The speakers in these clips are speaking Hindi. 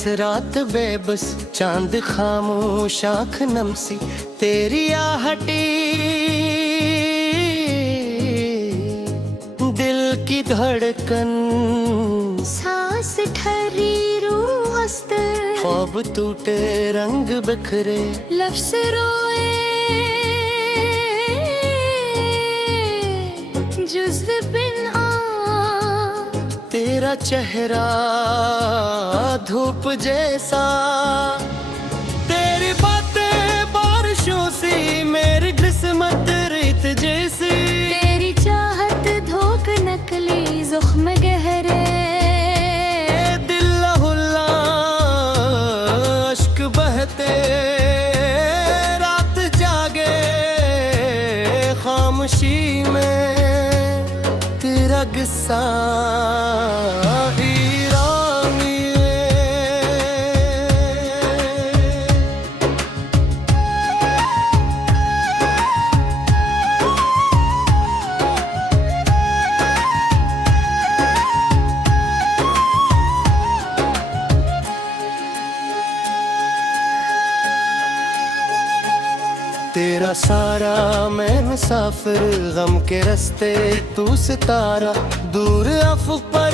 उदास रात बेबस, चांद खामोश आँख नमसी, तेरी आहटी दिल की धड़कन, सांस ठहरी रूह हंसते, ख्वाब टूटे रंग बिखरे, लफ्ज़ रोए जुज़्व बिन आ, तेरा चेहरा धूप जैसा, तेरी बातें बारिशों सी, मेरी किस्मत रेत जैसी, तेरी चाहत धोख नकली ज़ख्म गहरे, दिल लहुल्ला अश्क बहते, रात जागे खामोशी में, तेरा गुस्सा तेरा सारा मैं मुसाफिर, गम के रास्ते तू सितारा, दूर अफ़क़ पर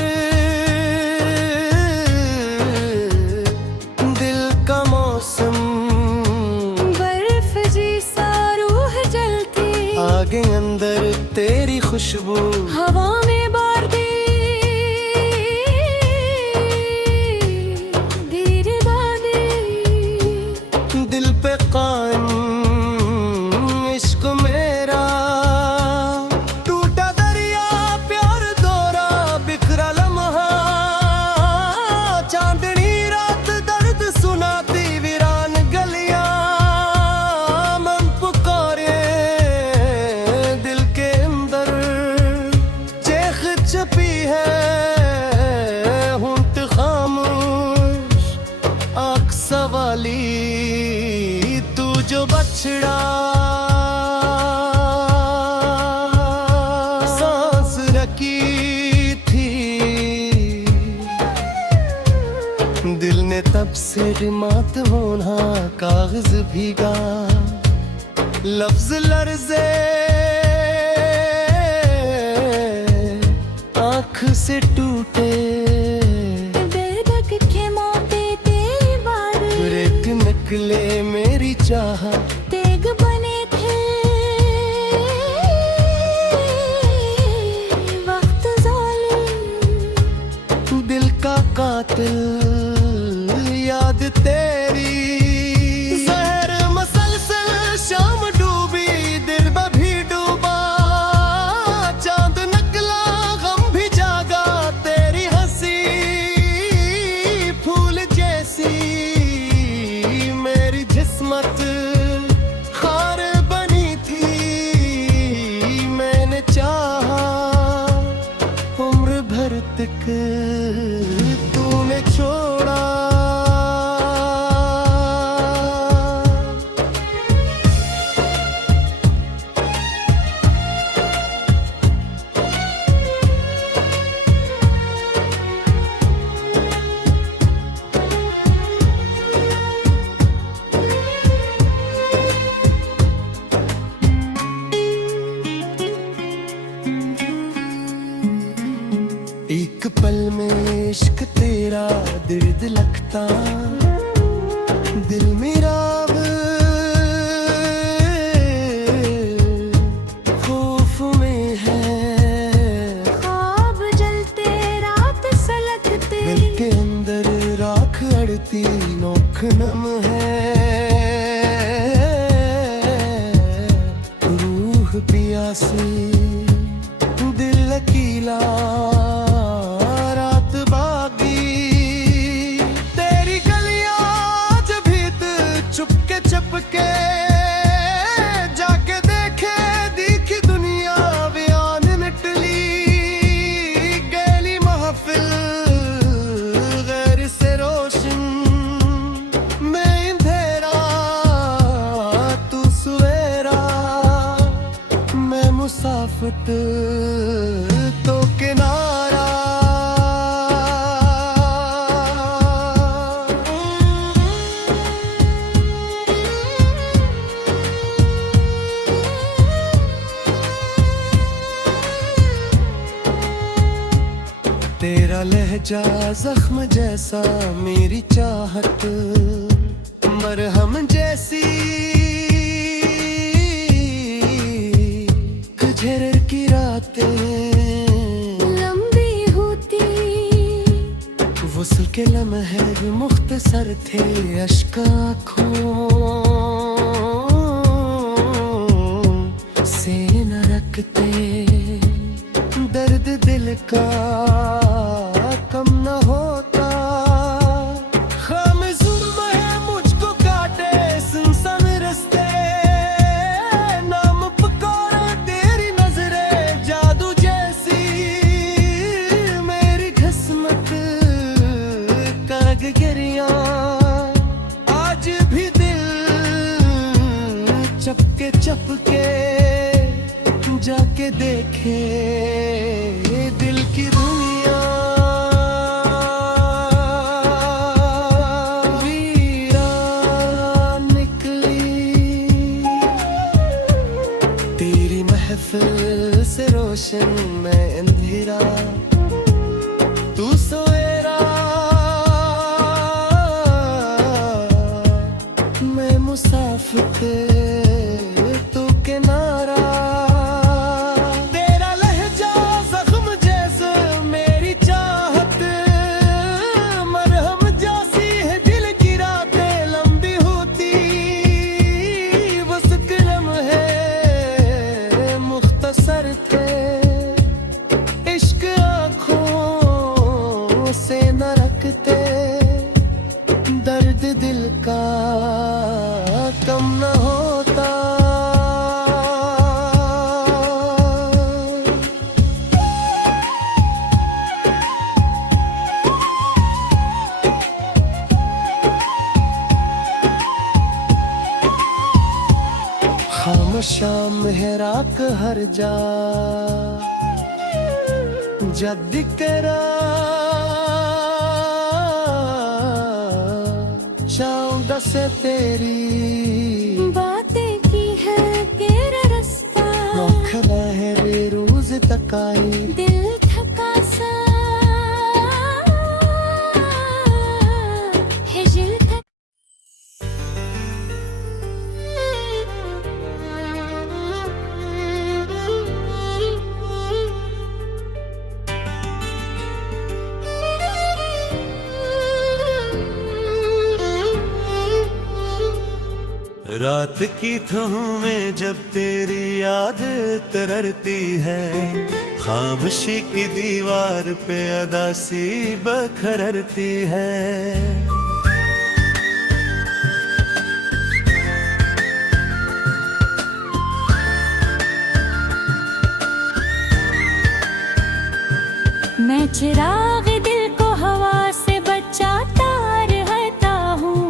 दिल का मौसम, बर्फ जैसा रूह जलती, आगे अंदर तेरी खुशबू, हवा में बार दी धीरे बादे, दिल पे कायम मेरा टूटा दरिया प्यार दोरा, बिखरा लम्हा चांदनी रात, दर्द सुनाती वीरान गलियां, मन पुकारे दिल के अंदर, चेख छपी है हुंट खामोश, आँख सवाली तू जो बछड़ा, दिल ने तब से मात होना, कागज भीगा लफ्ज लर्ज़े, आँख से टूटे, बेधक के मौते तेरी बार, रेत निकले मेरी चाहत, तेग बने थे वक्त ज़ालिम, दिल का कातिल याद तेरी, ज़हर मसलसल शाम डूबी, दिल भी डूबा, चांद निकला गम भी जागा, तेरी हंसी फूल जैसी, मेरी जिस्मत खार बनी थी, मैंने चाहा उम्र भर तक तूने छोड़ा, एक पल में इश्क तेरा दर्द लगता, दिल मेरा खौफ में है, ख्वाब जलते रात सलगते, दिल के अंदर राख अड़ती नोख नम है, रूह पियासी दिल लकीला, चुपके जाके देखे दिखी दुनिया, बयान निटली गैली महफिल, गैर से रोशन मैं अंधेरा, तू सवेरा, मैं मुसाफिर तो किनारा, लहजा जख्म जैसा मेरी चाहत, मरहम जैसी झर की रातें लंबी होती, वुस्ल के लम्हे मुख्तसर थे, अश्क आँखों से न रखते, दर्द दिल का कम न होता। खाम जुल्म है मुझको काटे सुनसान रस्ते, नाम पुकारे तेरी नजरे जादू जैसी, मेरी किस्मत का गिरिया आज भी दिल चपके चपके जाके देखे दिल की दुनिया। वीरान निकली तेरी महफिल से रोशन मैं अंधेरा, तू सोएरा मैं मुसाफिर तू किनारा। इश्क आँखों से न रखते, दर्द दिल का कम न होता। खामोशाम है रात हर जा जद करा चाहूं से तेरी बातें की है तेरा रास्ता, नौखला है रे रोज तक आई, दिल थका सा है जिल थका। रात की थहू में जब तेरी याद तररती है, खामोशी की दीवार पे अदासी बखरती है। मैं चिराग दिल को हवा से बचाता रहता हूँ,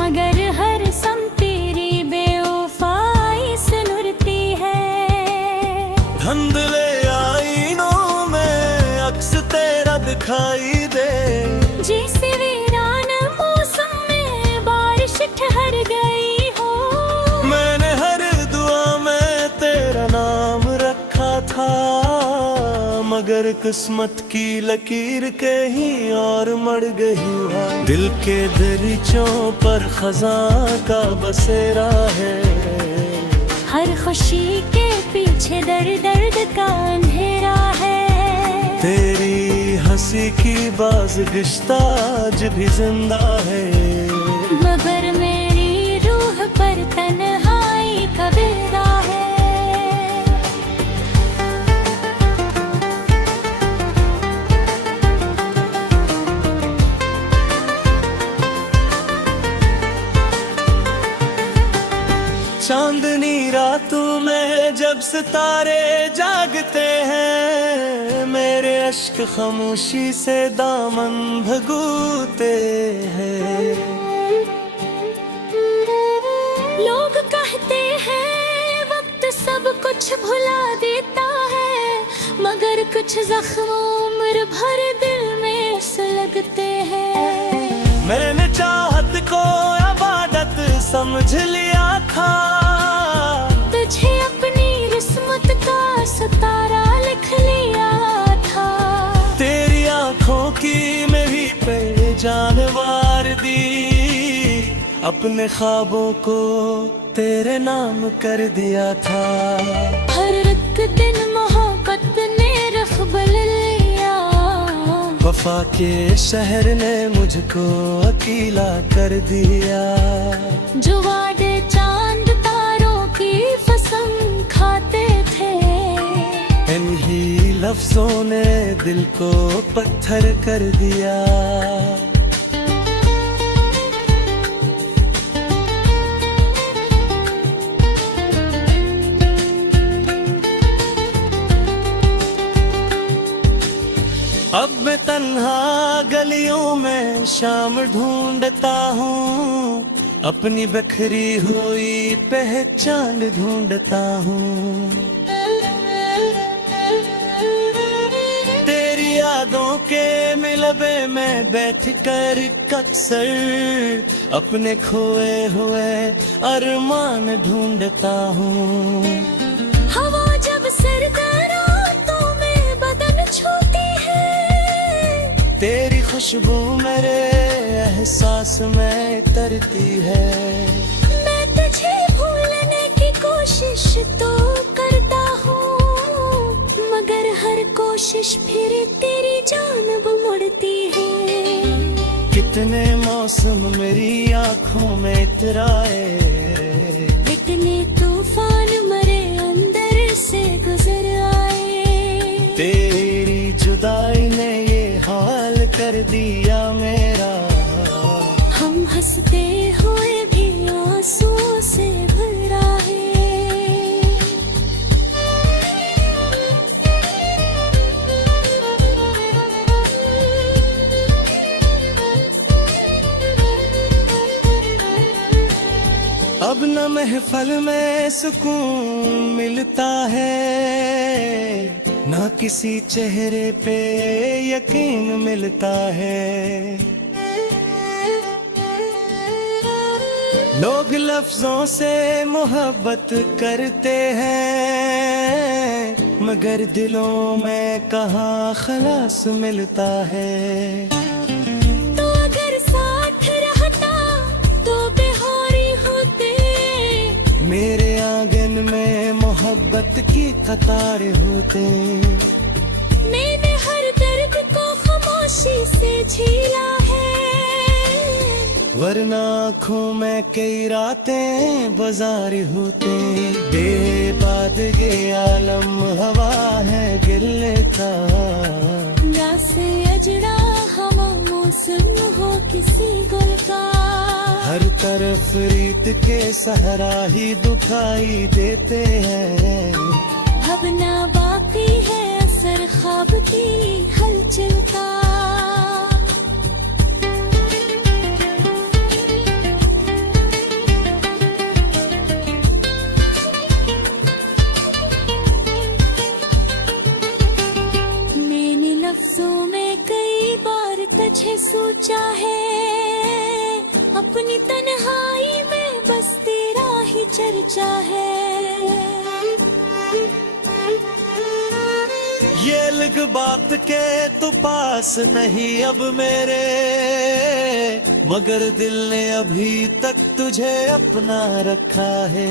मगर हर सम तेरी बेवफाई सुनती है। धुंधले आईनों में अक्स तेरा दिखाई दे, जैसे वीरान मौसम में बारिश ठहर गई हो। मैंने हर दुआ में तेरा नाम रखा था, मगर किस्मत की लकीर कहीं और मड़ गई। दिल के दरीचों पर खजां का बसेरा है, हर खुशी के पीछे दर्द का अंधेरा है। तेरी हंसी की बाज़गिश्त आज भी जिंदा है, मगर मेरी रूह पर तन्हाई का बेड़ा है। चांदनी रातों में जब सितारे जागते हैं, मेरे अश्क खामोशी से दामन भगोते हैं। लोग कहते हैं वक्त सब कुछ भुला देता है, मगर कुछ जख्म उम्र भर दिल में सुलगते हैं। मैंने चाहत को इबादत समझ लिया था, तुझे अपनी किस्मत का सितारा लिख लिया था। तेरी आंखों की जान वार दी, अपने ख्वाबों को तेरे नाम कर दिया था। हर एक दिन मोहब्बत ने रख बदल लिया, वफा के शहर ने मुझको अकेला कर दिया। जो वादे चांद तारों की कसम खाते थे, इन्हीं लफ्जों ने दिल को पत्थर कर दिया। अब मैं तन्हा गलियों में शाम ढूंढता हूँ, अपनी बिखरी हुई पहचान ढूंढता हूँ। तेरी यादों के मिलबे में बैठकर अक्सर अपने खोए हुए अरमान ढूंढता हूँ। हवा जब सरदारों में बदन छूती है, तेरी खुशबू मेरे एहसास में तरती है। मैं तुझे भूलने की कोशिश तो करता हूँ, मगर हर कोशिश फिर तेरी जानब मुड़ती है। कितने मौसम मेरी आंखों में इतराए, इतने तूफान मरे अंदर से गुजर आए। तेरी जुदाई ने ये हाल कर दिया मेरा, हम हंसते हुए भी आंसुओं से भर आए। अब न महफल में सुकून मिलता है, ना किसी चेहरे पे यकीन मिलता है। लोग लफ्जों से मोहब्बत करते हैं, मगर दिलों में कहाँ खलास मिलता है। तो अगर साथ रहता तो बेहारी होते, मेरे आंगन में मोहब्बत की कतार होते। मैंने हर दर्द को खामोशी से झेला है, वरना आँखों में कई रातें बाजार होते। बेबाद के आलम हवा है गिरने का, या से अजड़ा हवा मौसम हो किसी गुल का। हर तरफ रीत के सहरा ही दुखाई देते हैं। भावना बाकी है असर ख्वाब की हलचल का। मैंने लफ्जों में कई बार तुझे सोचा है, अपनी तन्हाई में बस तेरा ही चर्चा है। ये अलग बात के तो पास नहीं अब मेरे, मगर दिल ने अभी तक तुझे अपना रखा है।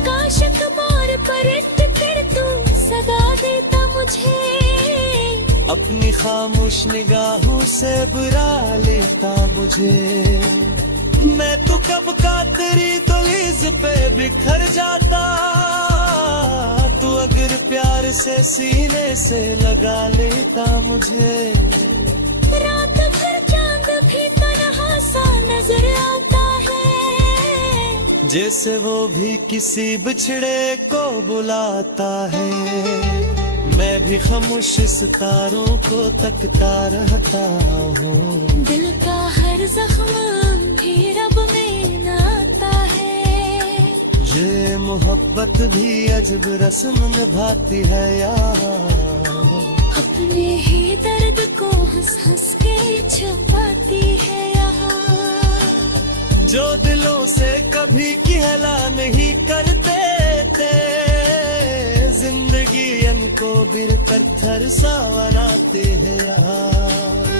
काश अखबार पर फिर तू सदा देता मुझे, अपनी खामोश निगाहों से बुरा लेता मुझे। मैं तो कब का तेरी दहलीज पे बिखर जाता, तू अगर प्यार से सीने से लगा लेता मुझे। रात भर चांद भी तन्हा सा नजर आता है, जैसे वो भी किसी बिछड़े को बुलाता है। मैं भी खामोश सितारों को तकता रहता हूँ। दिल का हर जख्म भी रब में नाता है। ये मोहब्बत भी अजब रस्म निभाती है यार, अपने ही दर्द को हंस हंस के छुपाती है यहाँ। जो दिलों से कभी कहला नहीं करते थे, जिंदगी इनको बिर पत्थर सा बनाते हैं यार।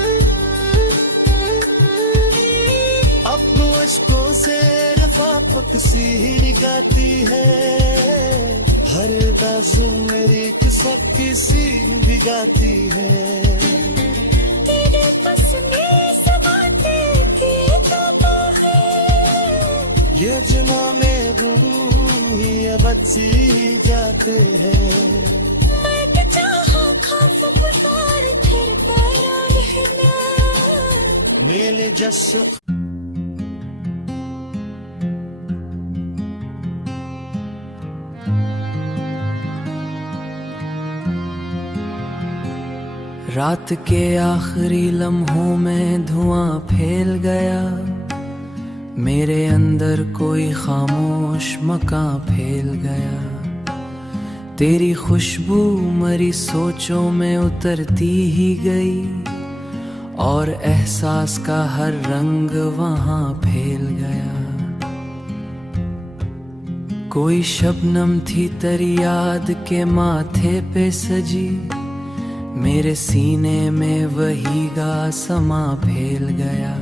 माफक सी गाती है, हर बाजू मेरी सबकी सी भिगाती है। तेरे बस में समाते थे तबाह है, ये जुमा में रूह ये बच्ची जाते हैं। मैं तो चाहा खास गुजार फिरता रहना, मेले जैसे रात के आखिरी लम्हों में धुआं फैल गया, मेरे अंदर कोई खामोश मकां फैल गया। तेरी खुशबू मरी सोचों में उतरती ही गई, और एहसास का हर रंग वहाँ फैल गया। कोई शबनम थी तेरी याद के माथे पे सजी, मेरे सीने में वही गा समा फैल गया।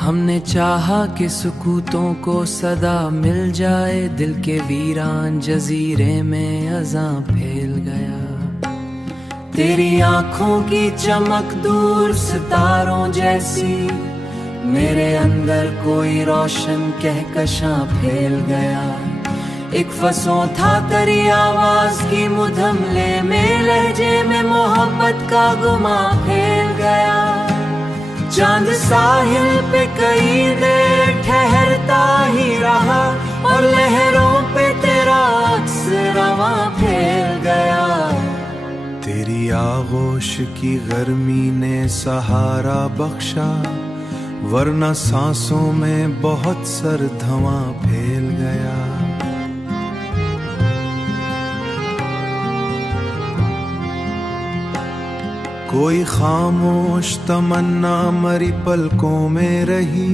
हमने चाहा कि सुकूतों को सदा मिल जाए, दिल के वीरान जजीरे में अज़ां फैल गया। तेरी आंखों की चमक दूर सितारों जैसी, मेरे अंदर कोई रोशन कहकशां फैल गया। एक फसों था तेरी आवाज की मुधमले में, लहजे में मोहब्बत का गुमा फैल गया। चांद साहिल पे कई देर ठहरता ही रहा, और लहरों पे तेरा अक्स रवां फैल गया। तेरी आगोश की गर्मी ने सहारा बख्शा, वरना सांसों में बहुत सर धवां फैल गया। कोई खामोश तमन्ना मरी पलकों में रही,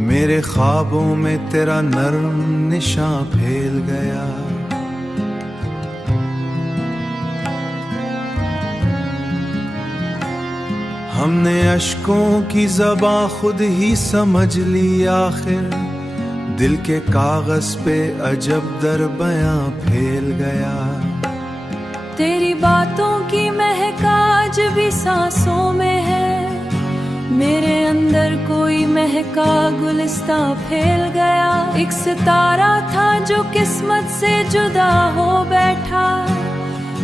मेरे ख्वाबों में तेरा नर्म निशान फैल गया। हमने अश्कों की ज़बां खुद ही समझ ली आखिर, दिल के कागज पे अजब दर बयां फैल गया। तेरी बातों की महक आज भी सांसों में है, मेरे अंदर कोई महका गुलिस्तां फैल गया। एक सितारा था जो किस्मत से जुदा हो बैठा,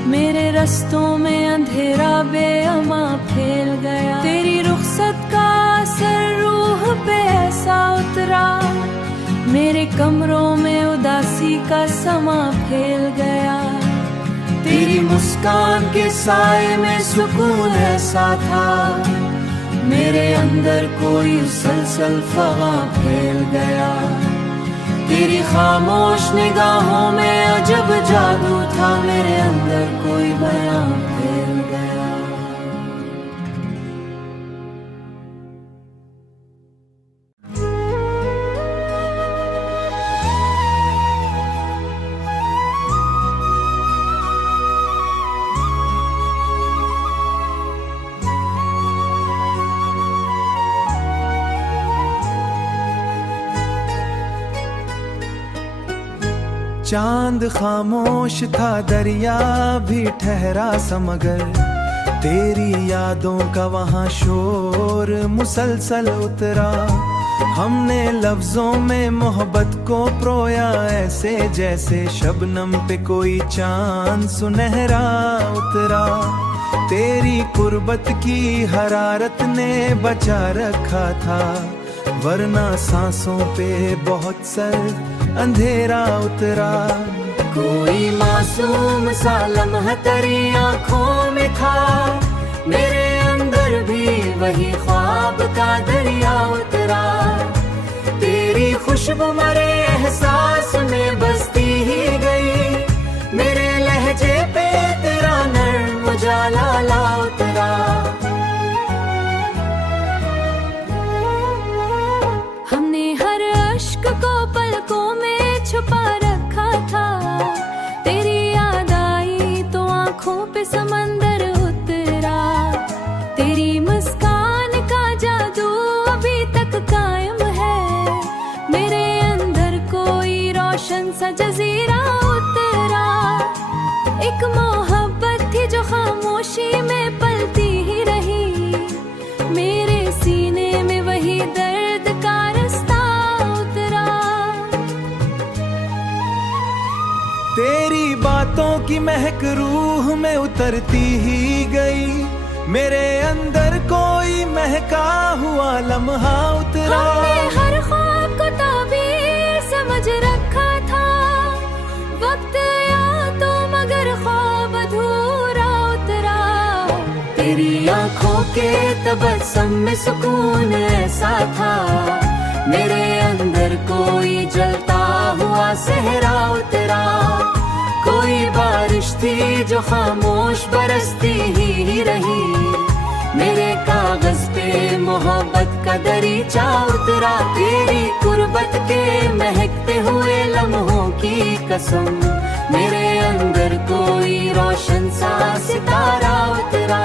मेरे रस्तों में अंधेरा बेअमा फैल गया। तेरी रुखसत का असर रूह पे ऐसा उतरा, मेरे कमरों में उदासी का समा फैल गया। तेरी मुस्कान के साए में सुकून ऐसा था, मेरे अंदर कोई सलसल फगा फैल गया। तेरी खामोश निगाहों में अजब जादू था, मेरे अंदर कोई बयां फैल गया। चांद खामोश था, दरिया भी ठहरा समगर, तेरी यादों का वहाँ शोर मुसलसल उतरा। हमने लफ्जों में मोहब्बत को प्रोया, ऐसे जैसे शबनम पे कोई चांद सुनहरा उतरा। तेरी कुर्बत की हरारत ने बचा रखा था, वरना सांसों पे बहुत सर्द अंधेरा उतरा। कोई मासूम सा लम्हा तेरी आँखों में था, मेरे अंदर भी वही ख्वाब का दरिया उतरा। तेरी खुशबू मरे एहसास में बसती ही गई, मेरे लहजे पे तेरा नर्म उजाला ला उतरा। हमने हर अश्क को पलकों में छुपा रखा था, तेरी याद आई तो आंखों पे समंदर उतरा। तेरी मुस्कान का जादू अभी तक कायम है, मेरे की महक रूह में उतरती ही गई, मेरे अंदर कोई महका हुआ लम्हा उतरा। हमने हर ख्वाब को ताबीर समझ रखा था, वक्त आया तो मगर ख्वाब अधूरा उतरा। तेरी आंखों के तबस्सुम में सुकून ऐसा था, मेरे अंदर कोई जलता हुआ सहरा उतरा। कोई बारिश थी जो खामोश बरसती ही रही, मेरे कागज पे मोहब्बत का दरीचा उतरा। तेरी कुर्बत के महकते हुए लम्हों की कसम, मेरे अंदर कोई रोशन सा सितारा उतरा।